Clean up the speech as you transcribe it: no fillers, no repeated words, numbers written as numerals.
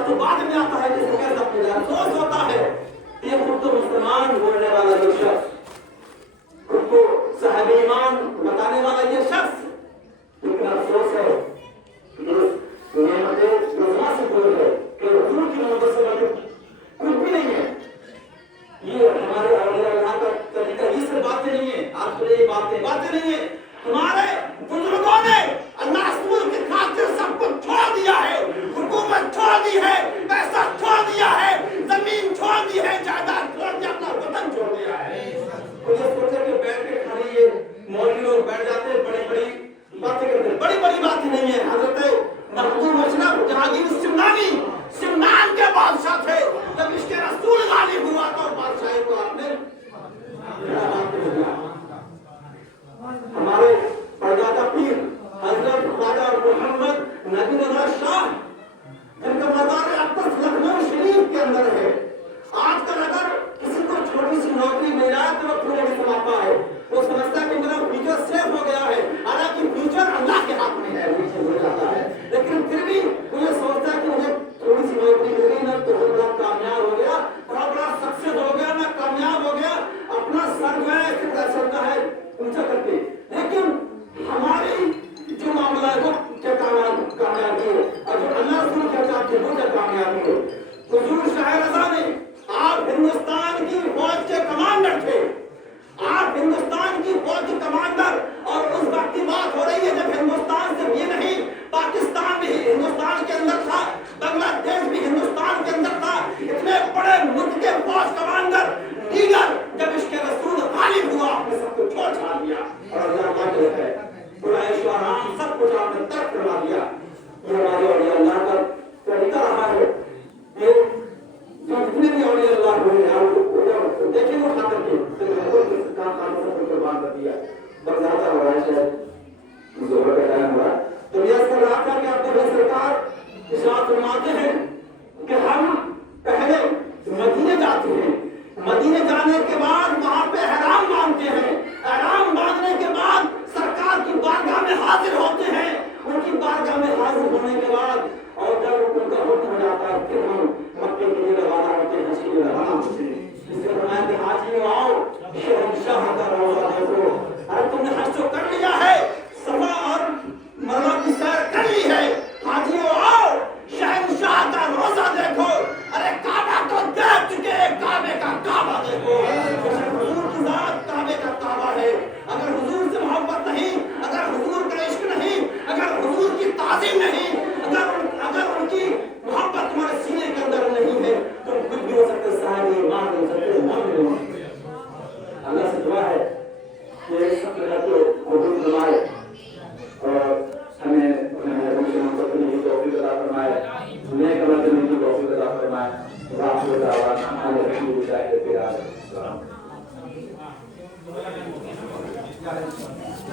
शब्द बाद में आता है जिसे कह सकते हैं अफसोस होता है ये खुद को मुसलमान बोलने वाला ये शख्स, खुद को साहिब ईमान बताने वाला ये शख्स, लेकिन अफसोस है कि नेमतें दुनिया से दूर है कि हुजूर की मोहब्बत से बड़ी कुछ भी नहीं है। ये हमारे अल्लाह का तरीका, ये सिर्फ बातें नहीं है, आपके लिए बातें नहीं है। हमारे बुजुर्गों ने अल्लाह रसूल की खातिर सब कुछ छोड़ दिया है, हुकूमत छोड़ दी है, पैसा छोड़ दिया है, जमीन छोड़ दी है, जायदाद छोड़ दिया, अपना वतन छोड़ दिया है। तो ये सोचे कि बैठ के खाली ये मौलवी लोग बैठ जाते हैं, बड़ी बातें करते हैं, बड़ी बातें नहीं है। हजरत महबूब मशरफ जहांगीर सिमनान के बादशाह थे, जब इसके रसूल गालिब हुआ तो बादशाही को आपने हमारे परदादा पीर हजरत ख्वाजा मोहम्मद नबी नवाज शाह, जिनका मज़ार अक़दस लखनऊ शरीफ के अंदर है। आजकल अगर किसी को छोटी सी नौकरी मिल जाए तो वो पूरे समापा है, वो समझता है कि मेरा फ्यूचर सेफ हो गया है, हालांकि फ्यूचर अल्लाह के हाथ में है, वो हो जाता है। लेकिन फिर भी वो ये सोचता है कि मुझे थोड़ी सी नौकरी मिल गई, मैं तो बहुत बड़ा कामयाब हो गया, बहुत बड़ा सक्सेस हो गया, मैं कामयाब हो गया, अपना सर जो है चलता है ऊंचा करके। लेकिन हमारी जो मामला है वो क्या कामयाबी है, और जो अल्लाह रसूल के साथ वो क्या कामयाबी है। हुजूर शाह रज़ा ने, आप हिंदुस्तान की फौज के कमांडर थे, आप हिंदुस्तान की फौज के कमांडर, और उस वक्त की बात हो रही है जब हिंदुस्तान सिर्फ ये नहीं, पाकिस्तान भी हिंदुस्तान के अंदर था, बांग्लादेश भी हिंदुस्तान के अंदर था। इतने बड़े मुल्क के फौज कमांडर लीडर जब इसके रसूल गालिब हुआ, आपने सब कुछ छोड़ छाड़ दिया और अल्लाह का कहता है कुरैश और आम सब कुछ आपने तर्क करवा दिया। ये हमारे औलिया अल्लाह का तरीका रहा है। ये जो जितने भी औलिया अल्लाह हुए हैं, देखिए वो खातर के काम को कुर्बान कर दिया। बहुत ज्यादा हो रहा है, शायद जोर का टाइम हुआ तो यह कर रहा था कि आपको सरकार इरशाद फरमाते हैं कि हम पहले मदीने जाते हैं, मदीने जाने के बाद वहां पे एहराम बांधते हैं, एहराम बांधने के बाद सरकार की बारगाह में हाजिर होते हैं, उनकी बारगाह में हाजिर होने के बाद और जब उनका हुक्म हो जाता है फिर हम मक्के के लिए रवाना होते हैं, हज के लिए रवाना होते हैं। इसके फरमाया कि हाजियों आओ शहंशाह का रोजा देखो। अरे तुमने हज तो कर लिया है, सफा और मरवा की सैर कर ली है, हाजियों आओ शहंशाह का रोजा देखो। अरे काबा तो देख चुके, काबे का काबा देखो। हुजूर की जात काबे का काबा है। अगर हुजूर से मोहब्बत नहीं, अगर हुजूर का इश्क नहीं, अगर हुजूर की ताज़ीम नहीं, अगर उनकी मोहब्बत तुम्हारे सीने के अंदर नहीं है, तुम कुछ भी हो सकते, साहिब ईमान हो सकते, मोमिन हो सकते। अल्लाह से दुआ है कि सब तरह को कबूल फरमाए और हमें मोहब्बत करने की तौफीक अता फरमाए, नेक अमल करने की तौफीक अता फरमाए। वाह दावा